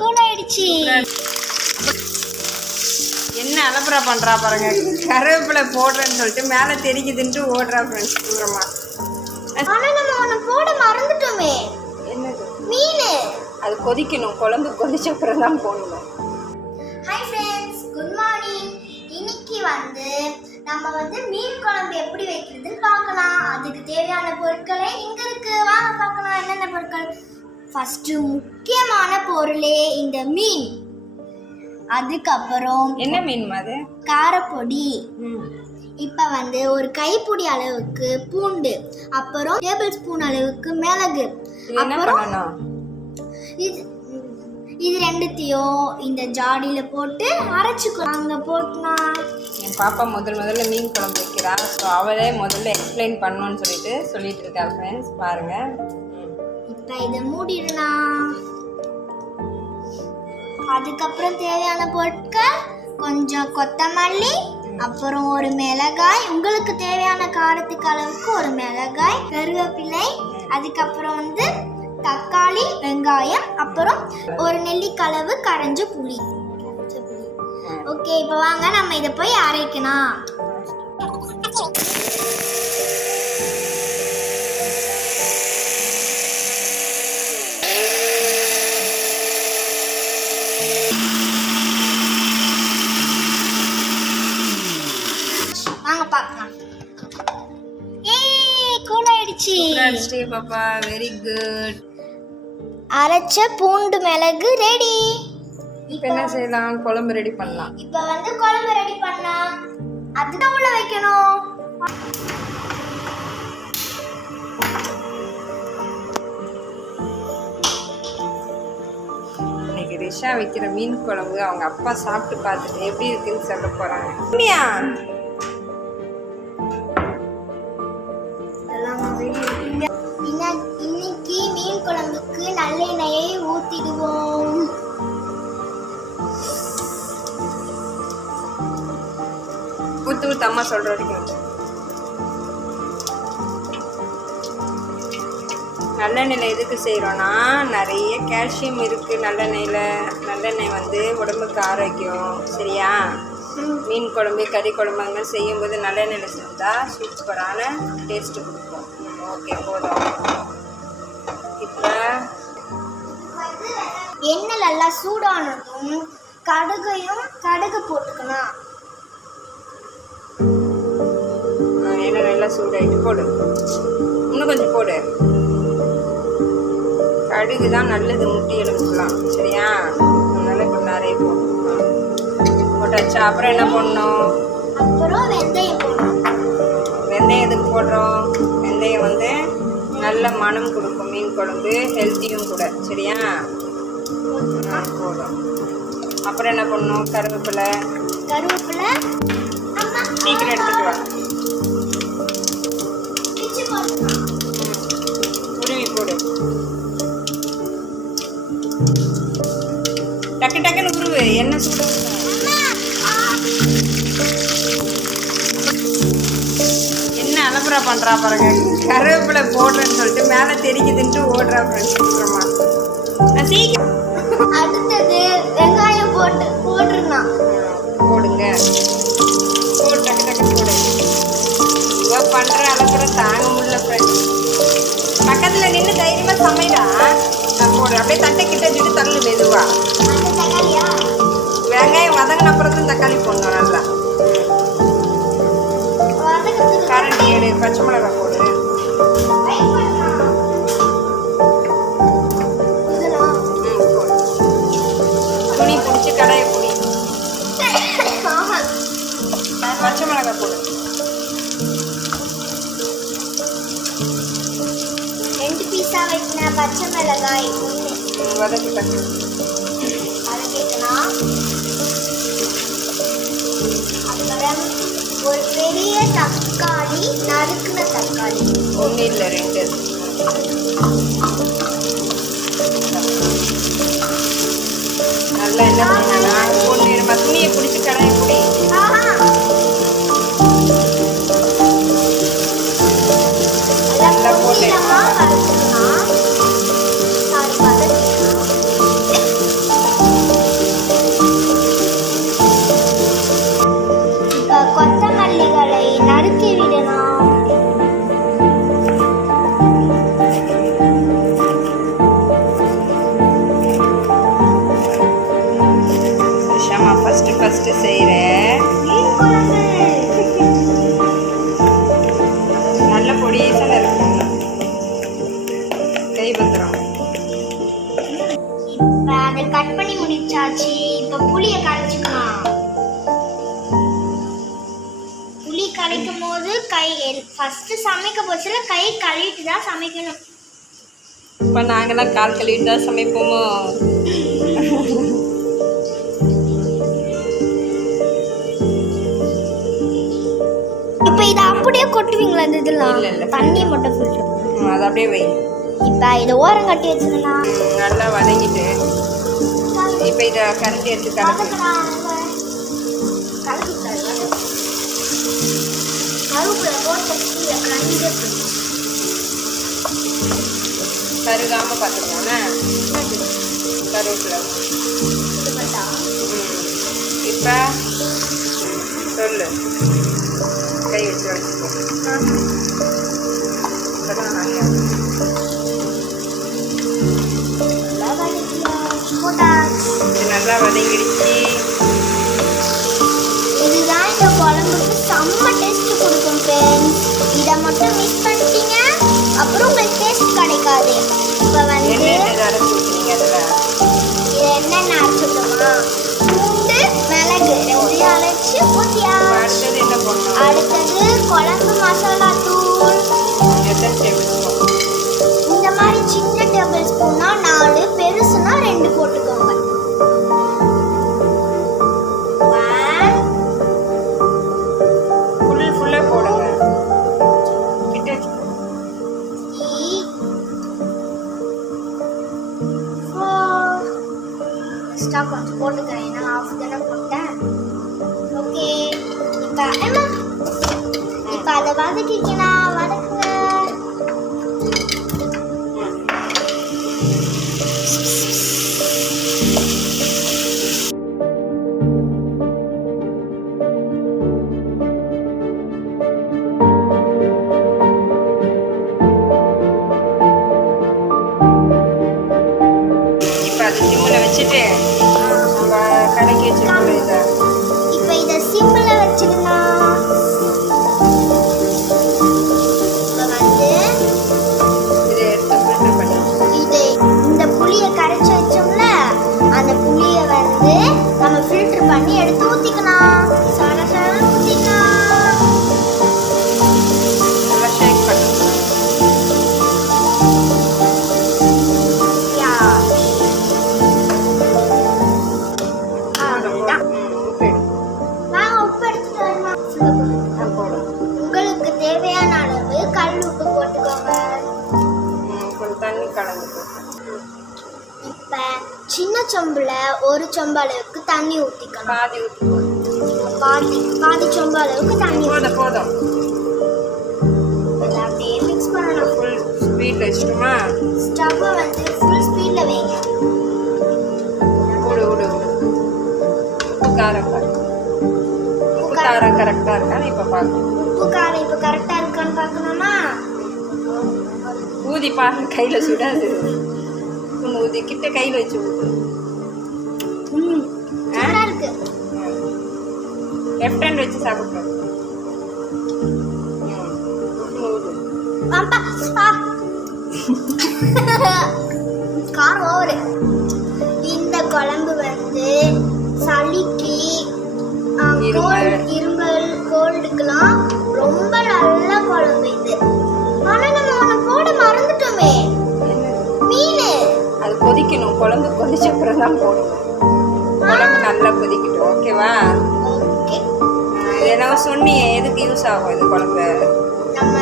Cool ஆயிடுச்சு என்ன அலப்பறா பண்ணுறா பாருங்க. கருவேப்பிலை போடுறேன்னு சொல்லிட்டு மேலே தெரிக்குதுன்ட்டு ஓடுறா ஃப்ரெண்ட்ஸ் தூரமா. ஆனா நம்ம ஒண்ணு போட மறந்துட்டோமே. என்னது? மீன். அது கொதிக்கணும். குழம்பு கொதிச்ச அப்புறம் தான் போடணும். ஹாய் ஃப்ரெண்ட்ஸ் குட் மார்னிங் இன்னைக்கு வந்து நம்ம வந்து மீன் குழம்பு எப்படி வைக்கிறதுன்னு பார்க்கலாம். அதுக்கு தேவையான பொருட்களை இங்க இருக்கு. வாங்க பார்க்கலாம். என்னென்ன பொருட்கள்? ஃபர்ஸ்ட் முக்கியமான பொருளே இந்த மீன். அதுக்கப்புறம் என்ன மீன் அது? காரப்பொடி. இப்போ வந்து ஒரு கைப்பிடி அளவுக்கு பூண்டு அப்புறம் டேபிள் ஸ்பூன் அளவுக்கு மிளகு அப்புறம் இது இது ரெண்டுத்தையும் இந்த ஜாடியில போட்டு அரைச்சுக்கணும். அங்க போட்டுனா என் பாப்பா முதல் முதல்ல மீன் குழம்பு வைக்கிறா. ஸோ அவளே முதல்ல எக்ஸ்பிளைன் பண்ணணும்னு சொல்லிட்டு சொல்லிட்டு இருக்கா ஃப்ரெண்ட்ஸ் பாருங்க. நான் இதை மூடிடலாம் அதுக்கப்புறம் தேவையான பொருட்கள் கொஞ்சம் கொத்தமல்லி அப்புறம் ஒரு மிளகாய் உங்களுக்கு தேவையான காரத்துக்கு அளவுக்கு ஒரு மிளகாய் கருவேப்பிலை அதுக்கப்புறம் வந்து தக்காளி வெங்காயம் அப்புறம் ஒரு நெல்லிக்களவு கரைஞ்ச புளி. கரைஞ்ச புளி. ஓகே இப்போ வாங்க நம்ம இதை போய் அரைக்கணும். வாங்க பார்க்கலாம் ஏய் கூல் ஆயிடுச்சு ஸ்ரீ பாப்பா வெரி குட் அரைச்ச பூண்டு மிளகு ரெடி இப்போ என்ன செய்யலாம்? குழம்பு ரெடி பண்ணலாம். இப்போ வந்து குழம்பு ரெடி பண்ணலாம். அதுதான் உள்ள வைக்கணும். இன்னைக்கு ரிஷா வைக்கிற மீன் குழம்பு அவங்க அப்பா சாப்பிட்டு பார்த்துட்டு எப்படி இருக்குன்னு சொல்ல போறாங்க. நல்லெண்ணெயை ஊத்திடுவோம் ஊத்து ஊத்து அம்மா சொல்ற வரைக்கும் நல்லெண்ணெயில் எதுக்கு செய்கிறோன்னா நிறைய கால்சியம் இருக்குது நல்லெண்ணெயில். நல்லெண்ணெய் வந்து உடம்புக்கு ஆரோக்கியம் சரியா? மீன் குழம்பு கறி குழம்பு அந்த மாதிரி செய்யும்போது நல்லெண்ணெயில் செஞ்சால் சூப்பரான டேஸ்ட்டு கொடுக்கும். ஓகே போதும். இப்போ எண்ணெய் நல்லா சூடானதும் கடுகையும் கடுகு போட்டுக்கணும். எண்ணெய் நல்லா சூடாயிட்டு போடு. இன்னும் கொஞ்சம் போடு. கடுகு தான் நல்லது முட்டி எலும்புலாம் சரியா? அதனால இப்போ நிறைய போடும் போட்டாச்சா? அப்புறம் என்ன பண்ணணும் அப்புறம் வெந்தயம் போடணும். வெந்தயம் எதுக்கு போடுறோம்? வெந்தயம் வந்து நல்ல மனம் கொடுக்கும் மீன் குழம்பு ஹெல்த்தியும் கூட. சரியா? போதும் அப்புறம் என்ன பண்ணணும்? கருவேப்பிலை. கருவேப்பிலை சீக்கிரம் எடுத்துட்டு வா. உருவி போடு. டக்கு டக்குன்னு உருவு. என்ன சுடு? என்ன அலப்பறா பண்ணுறா பாருங்க. கருவேப்பிலை போடுறேன்னு சொல்லிட்டு மேலே தெரிக்குதுன்ட்டு ஓடுறா ஃப்ரெண்ட்ஸ் அடுத்தது வெங்காயம் போட்டு போட்டுருந்தான் போடுங்க. போடு டக்கு டக்கு போடு. இவ பண்ணுற அலப்பறை தாங்க முடியல ஃப்ரெண்ட்ஸ் பக்கத்தில் நின்று தைரியமாக சமைடா. நான் போடு அப்படியே தட்டை கிட்ட வச்சுட்டு தள்ளு மெதுவா. வைக்கின பச்சை மிளகாய். ஒன்று ம், வதக்கி பச்சை. அதை கேட்கலாம் அதுக்கப்புறம் ஒரு பெரிய தக்காளி நறுக்குன தக்காளி. ஒன்றும் இல்லை ரெண்டு. நல்லா என்ன பண்ணா ஒன்று துணியை பிடிச்சி கடாயை ஃபர்ஸ்ட் சமைக்க போச்சுல கை கழுவிட்டு தான் சமைக்கணும். இப்போ நாங்களாம் கால் கழுவிட்டு தான் சமைப்போமோ? இப்போ இதை அப்படியே கொட்டுவீங்களா இந்த இதெல்லாம் இல்ல, இல்ல. தண்ணி மட்டும் ஃபில்டர் ம், அதை அப்படியே வை. இப்போ இதை ஓரம் கட்டி வச்சிருந்தா. ம், நல்லா வதங்கிட்டு. இப்போ இதை கரண்டி எடுத்து கலக்கு. கருவேப்பிலை போட்டு கீழே கலந்து கருகாமல் பார்த்துக்கோண்ணே கருவேப்பிலை. ம். இப்போ சொல்லு. கை வச்சு நல்லா வதங்கிடுச்சு. மட்டும் மிஸ் பண்ணிட்டீங்க. அப்புறம் உங்களுக்கு டேஸ்ட் கிடைக்காது. இப்போ வந்து இது என்னென்ன அரைச்சிட்டோமா பூண்டு மிளகு. ரெண்டையும் அரைச்சி ஊற்றியாச்சு அடுத்தது குழம்பு மசாலா தூள். இந்த மாதிரி சின்ன டேபிள் ஸ்பூன்னா நாலு பெருசுனா ரெண்டு போட்டுக்கோங்க. எக்ஸ்ட்ரா கொஞ்சம் போட்டுக்கிறேன் ஏன்னா ஆஃப் தானே போட்டேன் ஓகே இப்போ இப்போ அதை வதக்கிக்கலாம் சிம்மில் வச்சுட்டு நம்ம சின்ன சொம்புல ஒரு சொம்பு அளவுக்கு தண்ணி ஊற்றிக்கணும் பாதி ஊற்றி போடு. பாதி பாதி சொம்பு அளவுக்கு தண்ணி போதும் போதும். அப்படியே மிக்ஸ் பண்ணணும். ஃபுல் ஸ்பீடில் வச்சுட்டுமா? ஸ்டவ்வை வந்து ஃபுல் ஸ்பீடில் வைங்க. விடு விடு விடு உப்பு காரம். உப்பு காரம். கரெக்டாக இருக்கான்னு இப்போ பார்க்கணும் உப்பு காரம் இப்போ கரெக்டாக இருக்கான்னு பார்க்கணுமா? ஊதி பாரு கையில் சுடாது. ஊதி கிட்ட கையில் வச்சு ஊது ம். நல்லா இருக்கு. லெஃப்ட் ஹேண்ட் வச்சு சாப்பிட்றோம். காரம் ஓவரு. இந்த குழம்பு வந்து சளிக்கு இருமல் கோல்டுக்கெல்லாம் குழம்பு கொதிச்ச அப்புறம் தான் போடணும். குழம்பு நல்லா கொதிக்கட்டும் ஓகேவா? என்னவோ சொன்னியே எதுக்கு யூஸ் ஆகும் இது குழம்பு?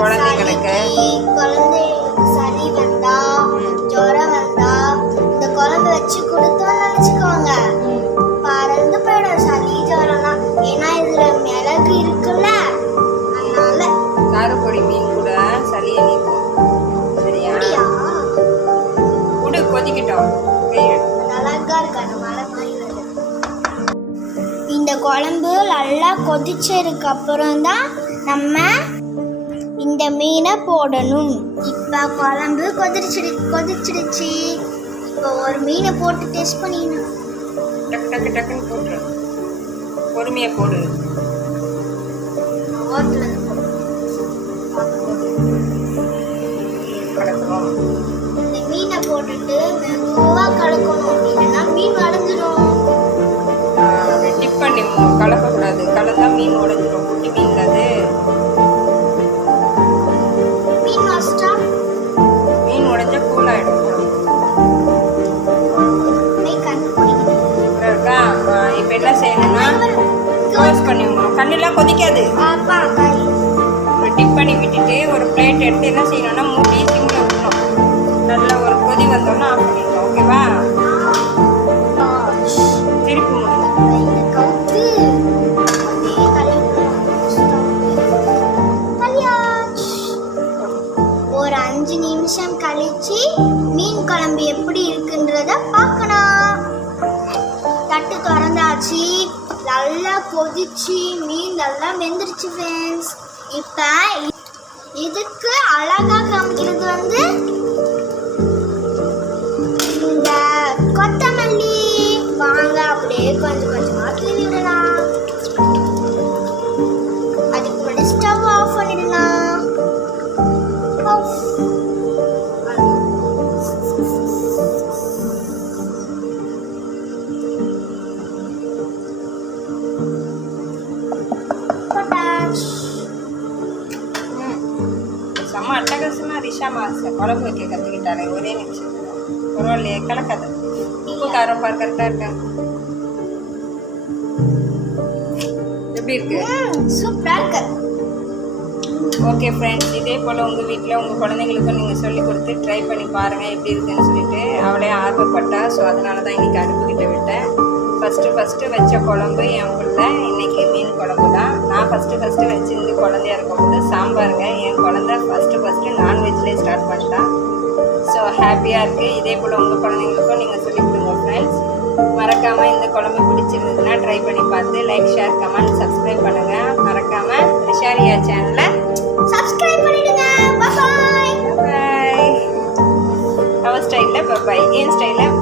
குழந்தைங்களுக்கு. கொதிச்சதுக்கு அப்புறம் தான் நம்ம இந்த மீனை போடணும். இப்போ குழம்பு கொதிச்சிடு கொதிச்சிடுச்சு. இப்போ ஒரு மீனை போட்டு டெஸ்ட் பண்ணிடணும் டக்கு டக்கு டக்குன்னு போட்டுரு. பொறுமையாக போடு. இந்த மீனை போட்டுட்டு மெதுவாக கலக்கணும் ஒரு எடுத்து என்ன செய்யணும்னா மூடி சிம்மில் விட்டுணும் நல்லா ஒரு கொதி வந்தோன்னா ஆஃப் பண்ணிடணும் ஓகேவா திருப்பி ஒரு அஞ்சு நிமிஷம் கழிச்சு மீன் குழம்பு எப்படி இருக்குன்றத பார்க்கணும். தட்டு திறந்தாச்சு. நல்லா கொதிச்சு மீன் நல்லா வெந்துருச்சு ஃப்ரெண்ட்ஸ் இப்போ இதுக்கு அழகா காமிக்கிறது வந்து இந்த கொத்தமல்லி வாங்க அப்படியே கொஞ்சம் கொஞ்சமா குழம்பு வைக்க கற்றுக்கிட்டாரு ஒரே நிமிஷம். பரவாயில்லையே கலக்காது. உப்பு காரம் பார் கரெக்டாக இருக்கா? எப்படி இருக்கு? ம், ஓகே ஃப்ரெண்ட்ஸ் இதே போல் உங்கள் வீட்டில் உங்கள் குழந்தைங்களுக்கும் நீங்கள் சொல்லி கொடுத்து ட்ரை பண்ணி பாருங்கள் எப்படி இருக்குன்னு சொல்லிட்டு அவளே ஆர்வப்பட்டா. ஸோ அதனால தான் இன்றைக்கி அருப்புக்கிட்ட விட்டேன். ஃபஸ்ட்டு ஃபஸ்ட்டு வச்ச குழம்பு என் பிள்ளை நான் ஃபஸ்ட்டு ஃபஸ்ட்டு வச்சிருந்து குழந்தையா இருக்கும்போது சாம்பாருங்க என் குழந்தை ஃபஸ்ட்டு ஃபஸ்ட்டு நான்வெஜ்லேயே ஸ்டார்ட் பண்ணிட்டான் ஸோ ஹாப்பியாக இருக்குது இதே போல் உங்கள் குழந்தைங்களுக்கும் நீங்கள் சொல்லிக் கொடுங்க ஃப்ரெண்ட்ஸ் மறக்காமல் இந்த குழம்பு பிடிச்சிருந்ததுன்னா ட்ரை பண்ணி பார்த்து லைக் ஷேர் கமெண்ட் சப்ஸ்கிரைப் பண்ணுங்கள் மறக்காமல் ரிஷாரியா சேனலை சப்ஸ்கிரைப் பண்ணிடுங்க. பாய் பாய் அவர் ஸ்டைலில் பாய் என் ஸ்டைலில்